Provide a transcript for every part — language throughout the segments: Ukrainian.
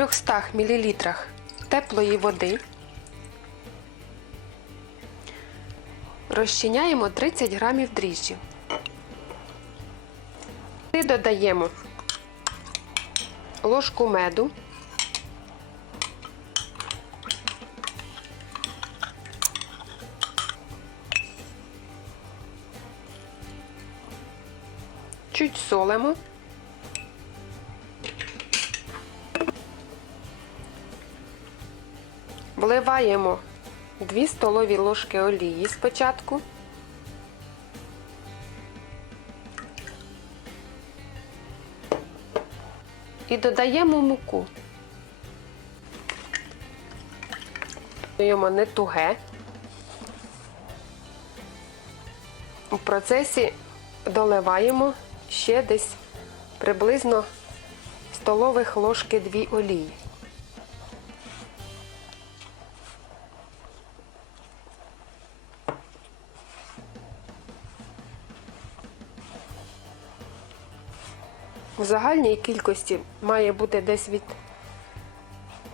300 мл теплої води розчиняємо 30 грамів дріжджів. І додаємо ложку меду, чуть солимо. Вливаємо 2 столові ложки олії спочатку. І додаємо муку. Додаємо не туге. У процесі доливаємо ще десь приблизно столових ложки 2 олії. В загальній кількості має бути десь від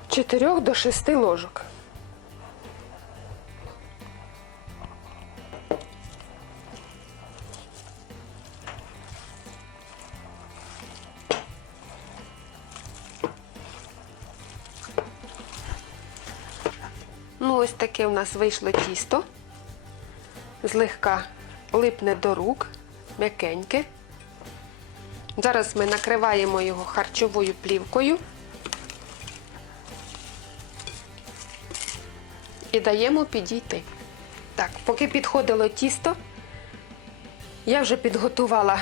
4 до 6 ложок. Ну, ось таке у нас вийшло тісто. Злегка липне до рук, м'якеньке. Зараз ми накриваємо його харчовою плівкою і даємо підійти. Так, поки підходило тісто, я вже підготувала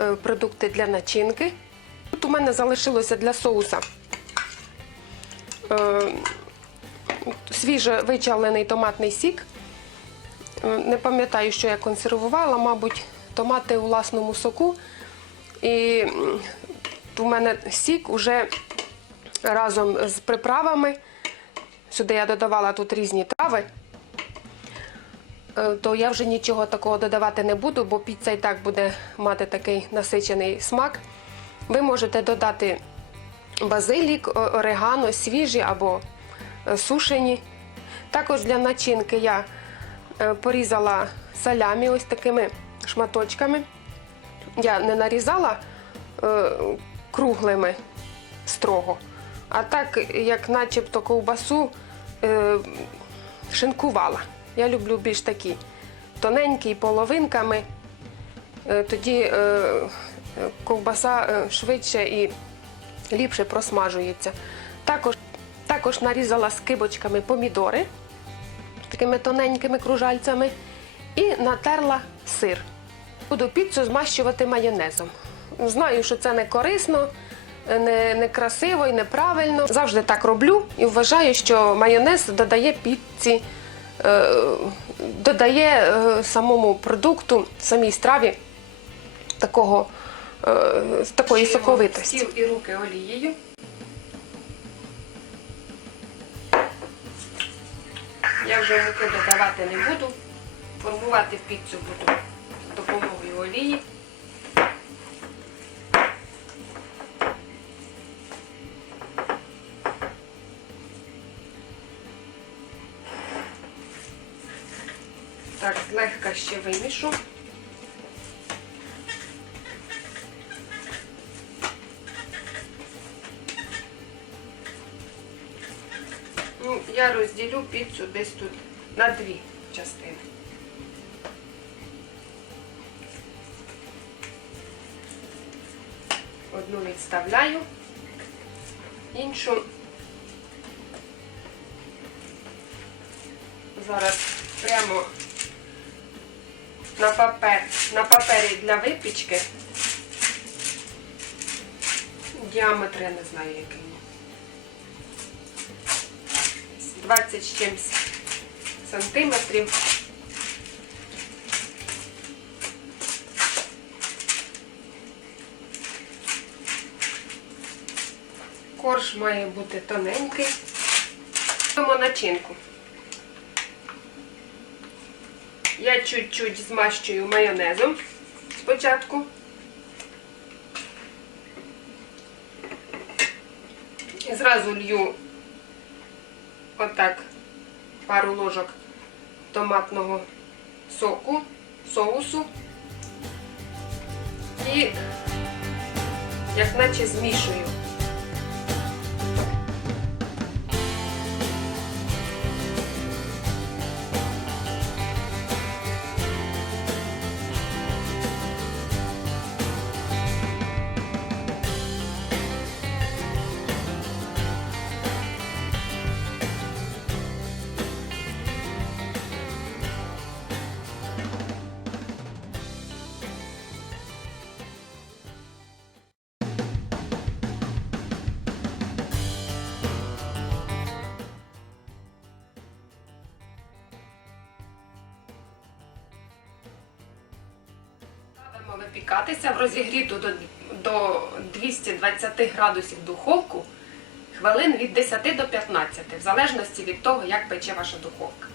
е, продукти для начинки. Тут у мене залишилося для соуса е, свіже вичавлений томатний сік. Е, Не пам'ятаю, що я консервувала, мабуть, томати у власному соку. І у мене сік уже разом з приправами. Сюди я додавала тут різні трави, Е, то я вже нічого такого додавати не буду, бо піца і так буде мати такий насичений смак. Ви можете додати базилік, орегано, свіжі або е, сушені. Також для начинки я е, порізала салямі ось такими шматочками. Я не нарізала е, круглими строго, а так, як начебто ковбасу е, шинкувала. Я люблю більш такі тоненькі половинками. Е, тоді е, ковбаса е, швидше і ліпше просмажується. Також, також нарізала скибочками помідори такими тоненькими кружальцями і натерла сир. Буду піцу змащувати майонезом. Знаю, що це не корисно, не, не красиво і неправильно. Завжди так роблю і вважаю, що майонез додає піці, е, додає е, самому продукту, самій страві такого, е, такої соковитості. Стіл і руки олією. Я вже муки додавати не буду. Формувати піцу буду олії. Так, злегка ще вимішу. Ну, я розділю піцу десь тут на дві частини. Одну відставляю, іншу зараз прямо на папер, на папері для випічки. Діаметр я не знаю який. 20 з сантиметрів. Корж має бути тоненький. Робимо начинку. Я чуть-чуть змащую майонезом спочатку. І зразу лью отак пару ложок томатного соку, соусу. І як наче змішую. Випікатися в розігріту до, до 220 градусів духовку хвилин від 10 до 15, в залежності від того, як пече ваша духовка.